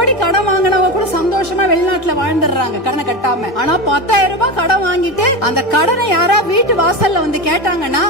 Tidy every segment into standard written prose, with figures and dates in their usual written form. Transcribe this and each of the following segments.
கோடி கடன் வாங்கினவங்க கூட சந்தோஷமா வெளிநாட்டுல வாழ்ந்துடுறாங்க கடனை கட்டாம. ஆனா 10,000 ரூபாய் கடன் வாங்கிட்டு அந்த கடனை யாரா வீட்டு வாசல்ல வந்து கேட்டாங்கன்னா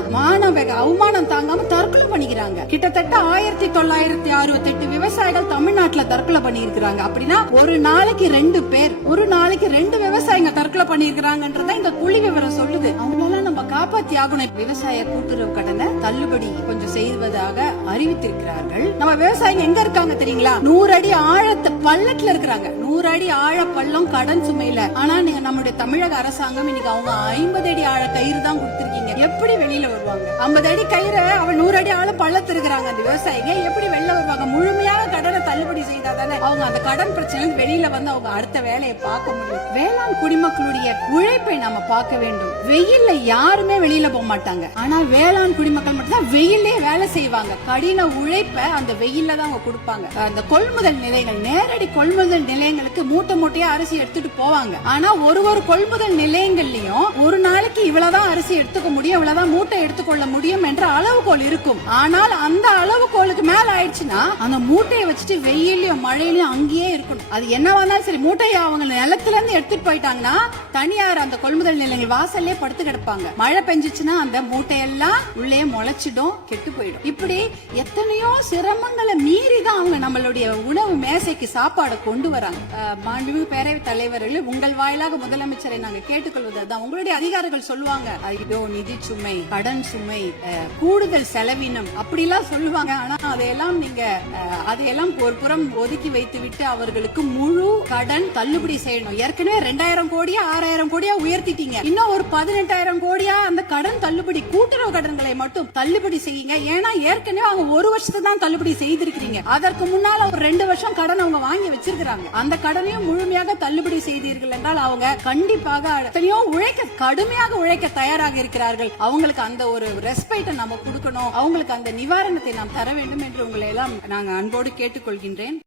அவமானம் தாங்காம தற்கொலை பண்ணிக்கிறாங்க. கிட்டத்தட்ட 1968 விவசாயிகள் தமிழ்நாட்டுல தற்கொலை பண்ணி இருக்கிறாங்க. அப்படின்னா ஒரு நாளைக்கு 2 பேர், ஒரு நாளைக்கு 2 விவசாயிங்க தற்கொலை பண்ணி இருக்கிறாங்கன்றத இந்த புள்ளி விவரம் சொல்லுது. அவங்களெல்லாம் நம்ம காப்பாத்தி ஆகணும். விவசாய கூட்டுறவு கடனை தள்ளுபடி கொஞ்சம் செய்வதாக அறிவித்திருக்கிறார்கள். நம்ம விவசாயிங்க எங்க இருக்காங்க தெரியுங்களா? 100 அடி ஆழத்து பள்ளத்துல இருக்கிறாங்க. 100 அடி ஆழ பள்ளம் கடன் சுமையில. ஆனா நீங்க நம்முடைய தமிழக அரசாங்கம் இன்னைக்கு அவங்க 50 அடி ஆழ கயிறு தான் கொடுத்திருக்கீங்க. எப்படி வெளியில வருவாங்க? 50 அடி கயிறை அவன் 100 அடி ஆழ பள்ளத்து இருக்கிறாங்க. அந்த விவசாயிங்க எப்படி வெளில வருவாங்க? முழுமையாக கடனை தள்ளுபடி செய்தாதானே அவங்க அந்த கடன் பிரச்சனை வெளியில வந்து அவங்க அடுத்த வேலையை பார்க்க முடியும். வேளாண் குடிமக்களுடைய உழைப்பை நாம பார்க்க வேண்டும். வெயில்ல யாருமே வெளியில போக மாட்டாங்க. ஆனா வேளாண் குடிமக்கள் மட்டும் தான் வெயிலே வேலை செய்வாங்க. கடின உழைப்ப அந்த வெயில்ல தான் அவங்க கொடுப்பாங்க. அந்த கொள்முதல் நிலையங்கள், நேரடி கொள்முதல் நிலையங்களுக்கு மூட்டை மூட்டையா அரிசி எடுத்துட்டு போவாங்க. ஆனா ஒரு கொள்முதல் நிலையங்கள்லயும் ஒரு நாளைக்கு இவ்வளவுதான் அரிசி எடுத்துக்க முடியும், இவ்வளவுதான் மூட்டை எடுத்துக்கொள்ள முடியும் என்ற அளவுகோல் இருக்கும். ஆனால் அந்த அளவுகோலுக்கு மேல ஆயிடுச்சுன்னா அந்த மூட்டையை வச்சுட்டு வெயிலையும் மழையிலயும் அங்கேயே இருக்கணும். அது என்னவானாலும் சரி, மூட்டையை அவங்க நிலத்துல இருந்து எடுத்துட்டு போயிட்டாங்கன்னா தனியார் அந்த கொள்முதல் நிலையங்கள் வாசல்லே படுத்து கிடப்பாங்க. மழை பெஞ்சிச்சுன்னா அந்த மூட்டையெல்லாம் உள்ளே முளைச்சிடும், கெட்டு போயிடும். இப்படி எத்தனையோ சிரமங்களை மீறி தான் அவங்க நம்மளுடைய உணவு மேசைக்கு சாப்பாடு கொண்டு வராங்க. மாண்புமிகு பேரவைத் தலைவர்கள், உங்கள் வாயிலாக முதலமைச்சரை நாங்க கேட்டுக்கொள்வதுதான், உங்களுடைய அதிகாரிகள் சொல்லுவாங்க, ஐயோ நிதி சுமை, கடன் சுமை, கூடுதல் செலவினம் அப்படிலாம் சொல்லுவாங்க. ஆனா அதையெல்லாம் ஒரு புறம் ஒதுக்கி வைத்து விட்டு அவர்களுக்கு முழு கடன் தள்ளுபடி செய்யணும். ஏற்கனவே 2000 கோடியா 6000 கோடியா உயர்த்திட்டீங்க. இன்னும் ஒரு 18,000 கோடியா அந்த கடன் தள்ளுபடி, கூட்டுறவு கடன்களை மட்டும் தள்ளுபடி செய்யுங்க. ஏன்னா ஏற்கனவே அவங்க 1 வருஷத்துக்கு தான் தள்ளுபடி செய்திருக்கீங்க. அதற்கு முன்னால ஒரு 2 வருஷம் கடன் அவங்க வாங்கி வச்சிருக்காங்க. அந்த கடனையும் முழுமையாக தள்ளுபடி செய்தீர்கள் என்றால் அவங்க கண்டிப்பாக கடுமையாக உழைக்க தயாராக இருக்கிறார்கள். அவங்களுக்கு அந்த ஒரு ரெஸ்பெக்ட் நம்ம கொடுக்கணும், அவங்களுக்கு அந்த நிவாரணத்தை நாம் தர வேண்டும் என்று உங்களை எல்லாம் நாங்கள் அன்போடு கேட்டுக்கொள்கின்றேன்.